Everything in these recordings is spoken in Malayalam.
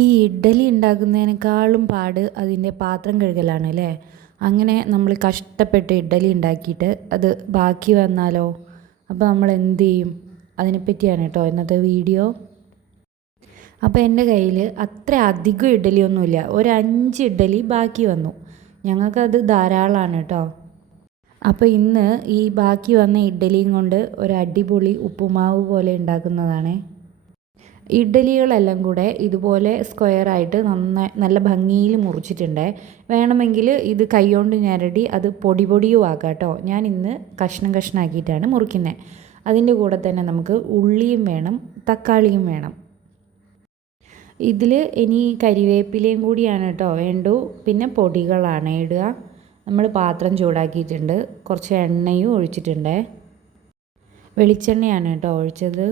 ഈ ഇഡ്ഡലി ഉണ്ടാക്കുന്നതിനേക്കാളും പാട് അതിന്റെ പാത്രം കഴുകലാണ് അല്ലേ? അങ്ങനെ നമ്മൾ കഷ്ടപ്പെട്ട് ഇഡ്ഡലി ഉണ്ടാക്കിയിട്ട് അത് ബാക്കി വന്നാലോ? അപ്പോൾ നമ്മൾ എന്ത് ചെയ്യും? അതിനെപ്പറ്റിയാണ് കേട്ടോ ഇന്നത്തെ വീഡിയോ. അപ്പോൾ എന്റെ കയ്യിൽ അത്ര അധികം ഇഡ്ഡലിയൊന്നുമില്ല ഒരു അഞ്ച് ഇഡ്ഡലി ബാക്കി വന്നു. ഞങ്ങൾക്കത് ധാരാളമാണ് കേട്ടോ. അപ്പോൾ ഇന്ന് ഈ ബാക്കി വന്ന ഇഡ്ഡലിയും കൊണ്ട് ഒരു അടിപൊളി ഉപ്പുമാവ് പോലെ ഉണ്ടാക്കുന്നതാണേ. ഇഡ്ഡലികളെല്ലാം കൂടെ ഇതുപോലെ സ്ക്വയറായിട്ട് നന്നായി നല്ല ഭംഗിയിൽ മുറിച്ചിട്ടുണ്ട്. വേണമെങ്കിൽ ഇത് കൈകൊണ്ട് ഞരടി അത് പൊടി പൊടിയും ആക്കാം കേട്ടോ ഞാൻ ഇന്ന് കഷ്ണം കഷ്ണമാക്കിയിട്ടാണ് മുറിക്കുന്നത് അതിന്റെ കൂടെ തന്നെ നമുക്ക് ഉള്ളിയും വേണം തക്കാളിയും വേണം. ഇതിൽ ഇനി കരിവേപ്പിലയും കൂടിയാണ് കേട്ടോ വേണ്ടു. പിന്നെ പൊടികളാണ് ഇടുക. നമ്മൾ പാത്രം ചൂടാക്കിയിട്ടുണ്ട്. കുറച്ച് എണ്ണയും ഒഴിച്ചിട്ടുണ്ട്. വെളിച്ചെണ്ണയാണ് കേട്ടോ ഒഴിച്ചത്.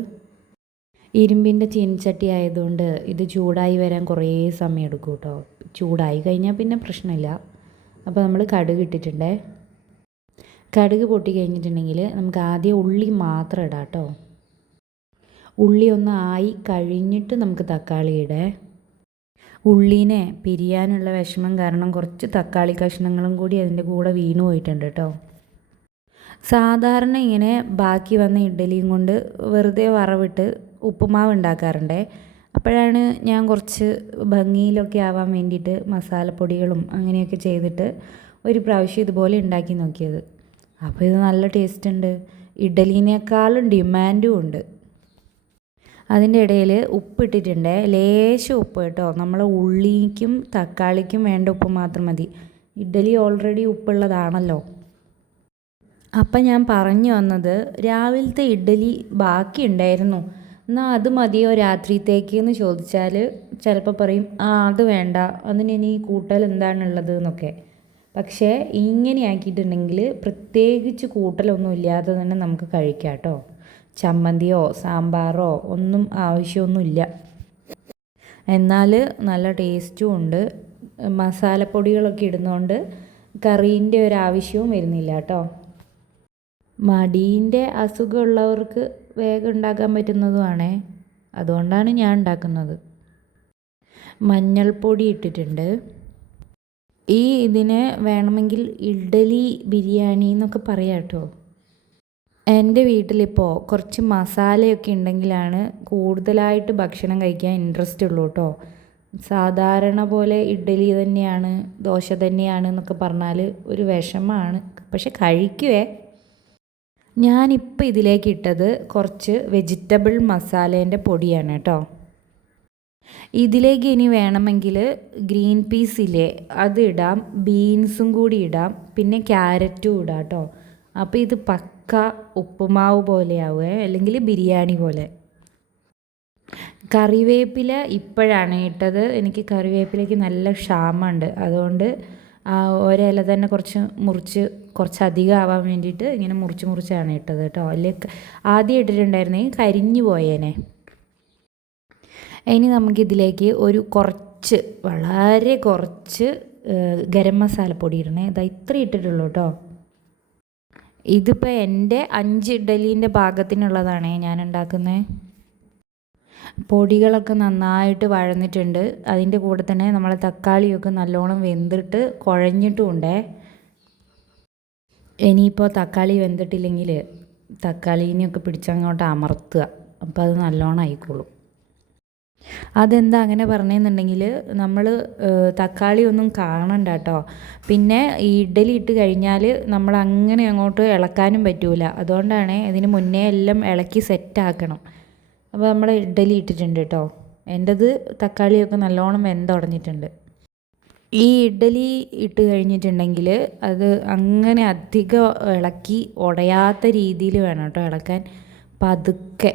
ഇരുമ്പിന്റെ ചീനച്ചട്ടി ആയതുകൊണ്ട് ഇത് ചൂടായി വരാൻ കുറേ സമയം എടുക്കും കേട്ടോ. ചൂടായി കഴിഞ്ഞാൽ പിന്നെ പ്രശ്നമില്ല. അപ്പോൾ നമ്മൾ കടുക് ഇട്ടിട്ടുണ്ടേ. കടുക് പൊട്ടി കഴിഞ്ഞിട്ടുണ്ടെങ്കിൽ നമുക്ക് ആദ്യം ഉള്ളി മാത്രം ഇടാം കേട്ടോ. ഉള്ളി ഒന്ന് ആയി കഴിഞ്ഞിട്ട് നമുക്ക് തക്കാളി ഇടേ. ഉള്ളീനെ പിരിയാനുള്ള വിഷമം കാരണം കുറച്ച് തക്കാളി കഷ്ണങ്ങളും കൂടി അതിന്റെ കൂടെ വീണു പോയിട്ടുണ്ട് കേട്ടോ. സാധാരണ ഇങ്ങനെ ബാക്കി വന്ന ഇഡ്ഡലിയും കൊണ്ട് വെറുതെ വറവിട്ട് ഉപ്പുമാവ് ഉണ്ടാക്കാറുണ്ട്. അപ്പോഴാണ് ഞാൻ കുറച്ച് ഭംഗിയിലൊക്കെ ആവാൻ വേണ്ടിയിട്ട് മസാലപ്പൊടികളും അങ്ങനെയൊക്കെ ചെയ്തിട്ട് ഒരു പ്രാവശ്യം ഇതുപോലെ ഉണ്ടാക്കി നോക്കിയത്. അപ്പോൾ ഇത് നല്ല ടേസ്റ്റ് ഉണ്ട്. ഇഡ്ഡലിനേക്കാളും ഡിമാൻഡും ഉണ്ട്. അതിന്റെ ഇടയിൽ ഉപ്പിട്ടിട്ടുണ്ട്. ലേശം ഉപ്പ് കേട്ടോ. നമ്മൾ ഉള്ളിക്കും തക്കാളിക്കും വേണ്ട ഉപ്പ് മാത്രം മതി. ഇഡലി ഓൾറെഡി ഉപ്പുള്ളതാണല്ലോ. അപ്പം ഞാൻ പറഞ്ഞു വന്നത് രാവിലത്തെ ഇഡലി ബാക്കി ഉണ്ടായിരുന്നു എന്നാൽ അത് മതിയോ രാത്രിത്തേക്ക് എന്ന് ചോദിച്ചാൽ ചിലപ്പോൾ പറയും ആ അത് വേണ്ട. അതിന് ഇനി കൂട്ടൽ എന്താണുള്ളത് എന്നൊക്കെ. പക്ഷേ ഇങ്ങനെ ആക്കിയിട്ടുണ്ടെങ്കിൽ പ്രത്യേകിച്ച് കൂട്ടലൊന്നും ഇല്ലാതെ തന്നെ നമുക്ക് കഴിക്കാം കേട്ടോ. ചമ്മന്തിയോ സാമ്പാറോ ഒന്നും ആവശ്യമൊന്നുമില്ല. എന്നാൽ നല്ല ടേസ്റ്റും ഉണ്ട്. മസാലപ്പൊടികളൊക്കെ ഇടുന്നതുകൊണ്ട് കറീന്റെ ഒരു ആവശ്യവും വരുന്നില്ല കേട്ടോ. മടീന്റെ അസുഖമുള്ളവർക്ക് വേഗം ഉണ്ടാക്കാൻ പറ്റുന്നതുമാണേ. അതുകൊണ്ടാണ് ഞാൻ ഉണ്ടാക്കുന്നത്. മഞ്ഞൾപ്പൊടി ഇട്ടിട്ടുണ്ട്. ഈ ഇതിനെ വേണമെങ്കിൽ ഇഡ്ഡലി ബിരിയാണി എന്നൊക്കെ പറയാം കേട്ടോ. എന്റെ വീട്ടിലിപ്പോൾ കുറച്ച് മസാലയൊക്കെ ഉണ്ടെങ്കിലാണ് കൂടുതലായിട്ട് ഭക്ഷണം കഴിക്കാൻ ഇൻട്രസ്റ്റ് ഉള്ളൂ കേട്ടോ. സാധാരണ പോലെ ഇഡ്ഡലി തന്നെയാണ് ദോശ തന്നെയാണ് എന്നൊക്കെ പറഞ്ഞാൽ ഒരു വിഷമമാണ് പക്ഷെ കഴിക്കുവേ. ഞാനിപ്പോൾ ഇതിലേക്ക് ഇട്ടത് കുറച്ച് വെജിറ്റബിൾ മസാലേന്റെ പൊടിയാണ് കേട്ടോ. ഇതിലേക്ക് ഇനി വേണമെങ്കിൽ ഗ്രീൻ പീസ് ഇല്ലേ അത് ഇടാം ബീൻസും കൂടി ഇടാം പിന്നെ ക്യാരറ്റും ഇടാം കേട്ടോ. അപ്പോൾ ഇത് പക്ക ഉപ്പുമാവ് പോലെയാവുക അല്ലെങ്കിൽ ബിരിയാണി പോലെ. കറിവേപ്പില ഇപ്പോഴാണ് ഇട്ടത്. എനിക്ക് കറിവേപ്പിലയ്ക്ക് നല്ല ക്ഷാമമുണ്ട്. അതുകൊണ്ട് ആ ഒരില തന്നെ കുറച്ച് മുറിച്ച് കുറച്ച് അധികം ആവാൻ വേണ്ടിയിട്ട് ഇങ്ങനെ മുറിച്ച് മുറിച്ചാണ് ഇട്ടത് കേട്ടോ. അല്ലെങ്കിൽ ആദ്യം ഇട്ടിട്ടുണ്ടായിരുന്നെങ്കിൽ കരിഞ്ഞു പോയേനെ. ഇനി നമുക്കിതിലേക്ക് ഒരു കുറച്ച് വളരെ കുറച്ച് ഗരം മസാലപ്പൊടി ഇടണേ. ഇതാ ഇത്ര ഇട്ടിട്ടുള്ളൂ കേട്ടോ. ഇതിപ്പോൾ എന്റെ അഞ്ച് ഇഡലീന്റെ പാകത്തിനുള്ളതാണേ ഞാൻ ഉണ്ടാക്കുന്നത് പൊടികളൊക്കെ നന്നായിട്ട് വഴന്നിട്ടുണ്ട്. അതിന്റെ കൂടെ തന്നെ നമ്മളെ തക്കാളിയൊക്കെ നല്ലോണം വെന്തിട്ട് കുഴഞ്ഞിട്ടുമുണ്ടേ ഇനിയിപ്പോൾ തക്കാളി വെന്തിട്ടില്ലെങ്കിൽ തക്കാളീനെയൊക്കെ പിടിച്ചങ്ങോട്ട് അമർത്തുക. അപ്പോൾ അത് നല്ലോണം ആയിക്കോളും. അതെന്താ അങ്ങനെ പറഞ്ഞതെന്നുണ്ടെങ്കിൽ നമ്മൾ തക്കാളി ഒന്നും കാണണ്ട കേട്ടോ. പിന്നെ ഈ ഇഡലി ഇട്ട് കഴിഞ്ഞാൽ നമ്മൾ അങ്ങനെ അങ്ങോട്ട് ഇളക്കാനും പറ്റൂല. അതുകൊണ്ടാണ് ഇതിന് മുന്നേ എല്ലാം ഇളക്കി സെറ്റാക്കണം. അപ്പോൾ നമ്മൾ ഇഡ്ഡലി ഇട്ടിട്ടുണ്ട് കേട്ടോ. എന്റെത് തക്കാളിയൊക്കെ നല്ലോണം വെന്തുടഞ്ഞിട്ടുണ്ട് ഈ ഇഡ്ഡലി ഇട്ട് കഴിഞ്ഞിട്ടുണ്ടെങ്കിൽ അത് അങ്ങനെ അധികം ഇളക്കി ഉടയാത്ത രീതിയിൽ വേണം കേട്ടോ ഇളക്കാൻ. പതുക്കെ.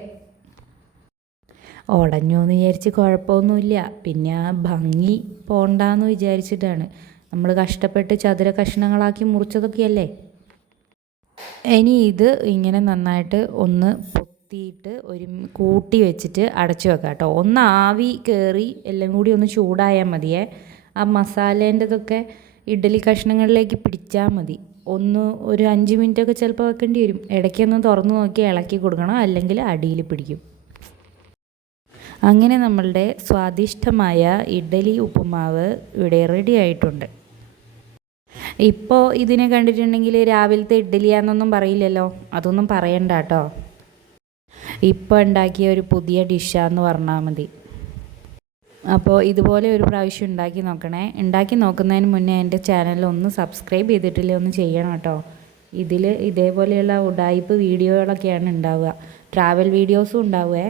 ഉടഞ്ഞു എന്ന് വിചാരിച്ച് കുഴപ്പമൊന്നുമില്ല. പിന്നെ ആ ഭംഗി പോണ്ടെന്ന് വിചാരിച്ചിട്ടാണ്. നമ്മൾ കഷ്ടപ്പെട്ട് ചതുര കഷ്ണങ്ങളാക്കി മുറിച്ചതൊക്കെയല്ലേ? ഇനി ഇത് ഇങ്ങനെ നന്നായിട്ട് ഒന്ന് പൊത്തിയിട്ട് ഒരു കൂട്ടി വെച്ചിട്ട് അടച്ചു വെക്കാം കേട്ടോ ഒന്ന് ആവി കയറി എല്ലാം കൂടി ഒന്ന് ചൂടായാൽ മതിയേ. ആ മസാലേന്റെതൊക്കെ ഇഡ്ഡലി കഷ്ണങ്ങളിലേക്ക് പിടിച്ചാൽ മതി. ഒന്ന് ഒരു അഞ്ച് മിനിറ്റൊക്കെ ചിലപ്പോൾ വെക്കേണ്ടി വരും. ഇടയ്ക്കൊന്ന് തുറന്നു നോക്കി ഇളക്കി കൊടുക്കണം അല്ലെങ്കിൽ അടിയിൽ പിടിക്കും. അങ്ങനെ നമ്മളുടെ സ്വാദിഷ്ടമായ ഇഡ്ഡലി ഉപ്പുമാവ് ഇവിടെ റെഡി ആയിട്ടുണ്ട്. ഇപ്പോൾ ഇതിനെ കണ്ടിട്ടുണ്ടെങ്കിൽ രാവിലത്തെ ഇഡ്ഡലിയാണെന്നൊന്നും പറയില്ലല്ലോ. അതൊന്നും പറയണ്ട കേട്ടോ ഇപ്പോൾ ഉണ്ടാക്കിയ ഒരു പുതിയ ഡിഷാന്ന് പറഞ്ഞാൽ മതി. അപ്പോൾ ഇതുപോലെ ഒരു പ്രാവശ്യം ഉണ്ടാക്കി നോക്കണേ. ഉണ്ടാക്കി നോക്കുന്നതിന് മുന്നേ എന്റെ ചാനൽ ഒന്ന് സബ്സ്ക്രൈബ് ചെയ്തിട്ടില്ല ഒന്ന് ചെയ്യണം കേട്ടോ. ഇതിൽ ഇതേപോലെയുള്ള ഉടായ്പ് വീഡിയോകളൊക്കെയാണ് ഉണ്ടാവുക. ട്രാവൽ വീഡിയോസും ഉണ്ടാവുമേ